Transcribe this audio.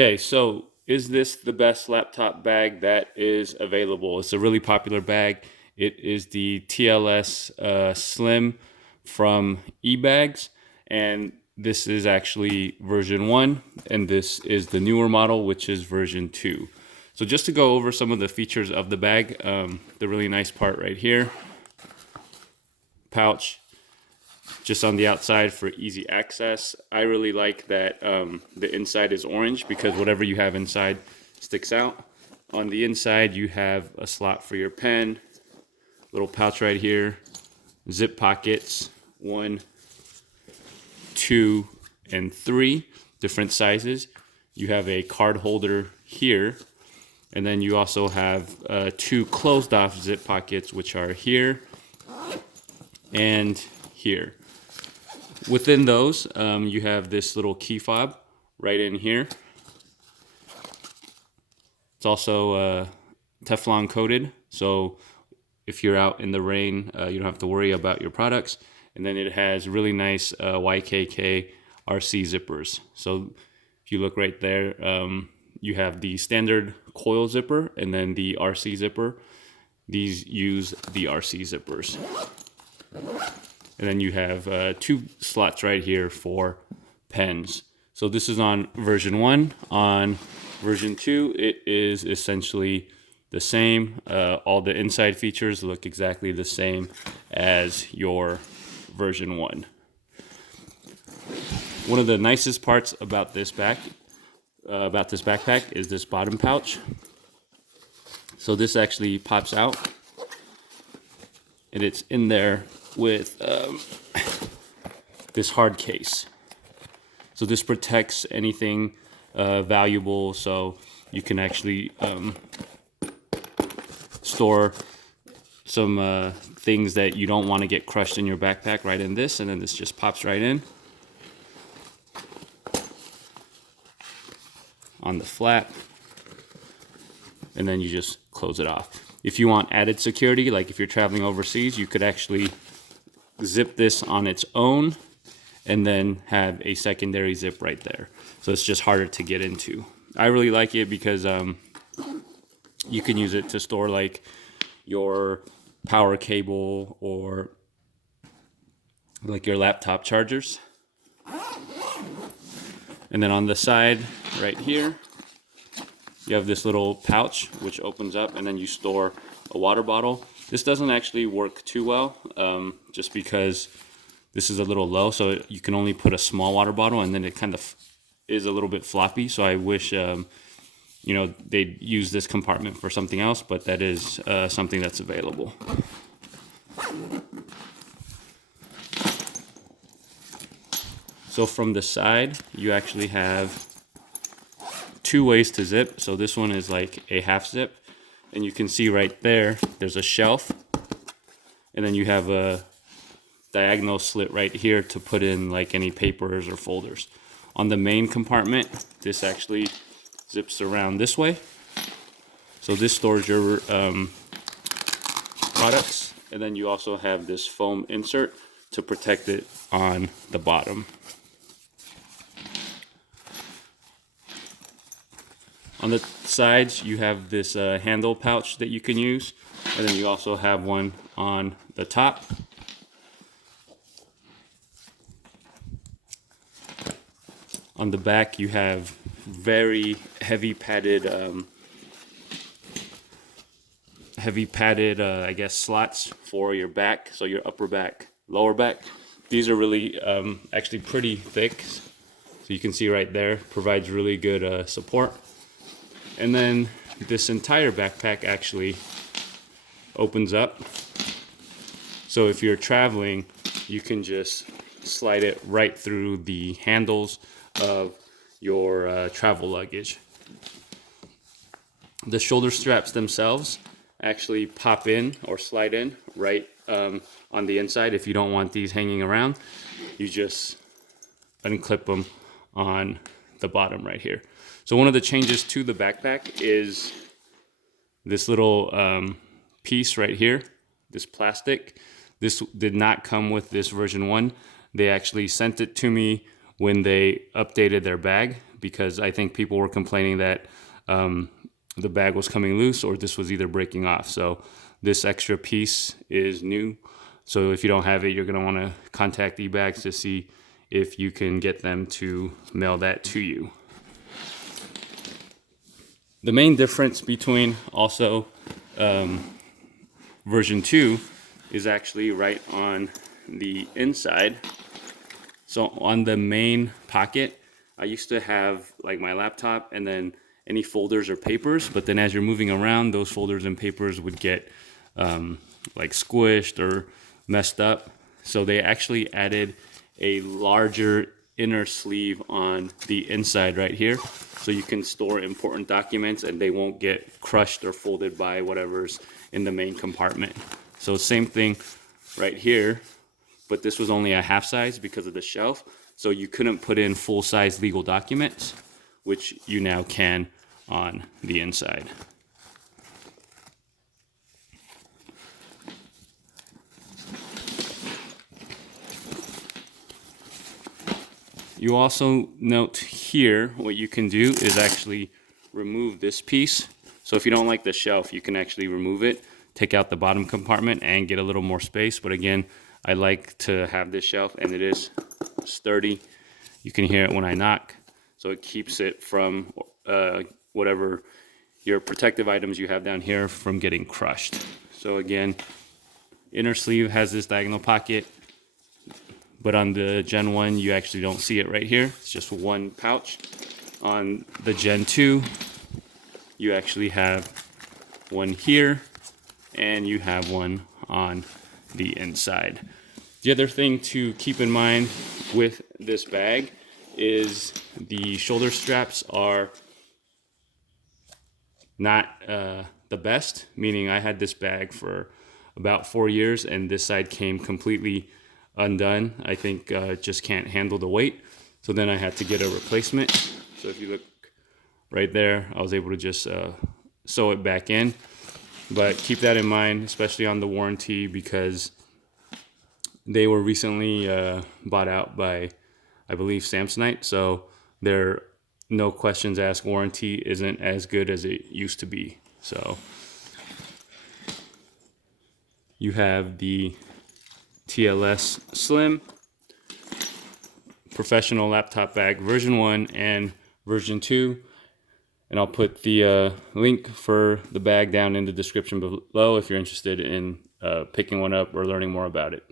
Okay, so is this the best laptop bag that is available? It's a really popular bag. It is the TLS Slim from eBags, and this is actually version 1, and this is the newer model, which is version 2. So just to go over some of the features of the bag, the really nice part right here, pouch, just on the outside for easy access. I really like that the inside is orange because whatever you have inside sticks out. On the inside you have a slot for your pen, little pouch right here, zip pockets, 1, 2, and 3 different sizes. You have a card holder here, and then you also have 2 closed off zip pockets, which are here and here. Within those, you have this little key fob right in here. It's also Teflon coated, so if you're out in the rain, you don't have to worry about your products. And then it has really nice YKK RC zippers. So if you look right there, you have the standard coil zipper and then the RC zipper. These use the RC zippers. And then you have 2 slots right here for pens. So this is on version 1. On version 2, it is essentially the same. All the inside features look exactly the same as your version 1. One of the nicest parts about this backpack is this bottom pouch. So this actually pops out, and it's in there with this hard case. So this protects anything valuable, so you can actually store some things that you don't want to get crushed in your backpack right in this, and then this just pops right in on the flap, and then you just close it off. If you want added security, like if you're traveling overseas, you could actually zip this on its own and then have a secondary zip right there. So it's just harder to get into. I really like it because you can use it to store like your power cable or like your laptop chargers. And then on the side right here, you have this little pouch which opens up, and then you store a water bottle. This doesn't actually work too well, just because this is a little low, so you can only put a small water bottle, and then it kind of is a little bit floppy. So I wish they'd use this compartment for something else, but that is something that's available. So from the side, you actually have 2 ways to zip. So this one is like a half zip, and you can see right there, there's a shelf, and then you have a diagonal slit right here to put in like any papers or folders. On the main compartment, this actually zips around this way. So this stores your products, and then you also have this foam insert to protect it on the bottom. On the sides, you have this handle pouch that you can use, and then you also have one on the top. On the back, you have very heavy padded, I guess, slots for your back, so your upper back, lower back. These are really actually pretty thick, so you can see right there, provides really good support. And then this entire backpack actually opens up. So if you're traveling, you can just slide it right through the handles of your travel luggage. The shoulder straps themselves actually pop in or slide in right on the inside. If you don't want these hanging around, you just unclip them on the bottom right here. So one of the changes to the backpack is this little piece right here, this plastic. This did not come with this version 1. They actually sent it to me when they updated their bag, because I think people were complaining that the bag was coming loose or this was either breaking off. So this extra piece is new. So if you don't have it, you're going to want to contact eBags to see if you can get them to mail that to you. The main difference between also version 2 is actually right on the inside. So on the main pocket, I used to have like my laptop and then any folders or papers, but then as you're moving around, those folders and papers would get like squished or messed up. So they actually added a larger inner sleeve on the inside right here, so you can store important documents and they won't get crushed or folded by whatever's in the main compartment. So same thing right here, but this was only a half size because of the shelf, so you couldn't put in full-size legal documents, which you now can on the inside. You also note here, what you can do is actually remove this piece. So if you don't like the shelf, you can actually remove it, take out the bottom compartment and get a little more space. But again, I like to have this shelf, and it is sturdy. You can hear it when I knock. So it keeps it from whatever your protective items you have down here from getting crushed. So again, inner sleeve has this diagonal pocket, but on the Gen 1, you actually don't see it right here. It's just one pouch. On the Gen 2, you actually have one here, and you have one on the inside. The other thing to keep in mind with this bag is the shoulder straps are not the best, meaning I had this bag for about 4 years, and this side came completely undone. I think just can't handle the weight, so then I had to get a replacement. So if you look right there, I was able to just sew it back in. But keep that in mind, especially on the warranty, because they were recently bought out by, I believe, Samsonite, so their no questions asked warranty isn't as good as it used to be. So you have the TLS Slim professional laptop bag version 1 and version 2, and I'll put the link for the bag down in the description below if you're interested in picking one up or learning more about it.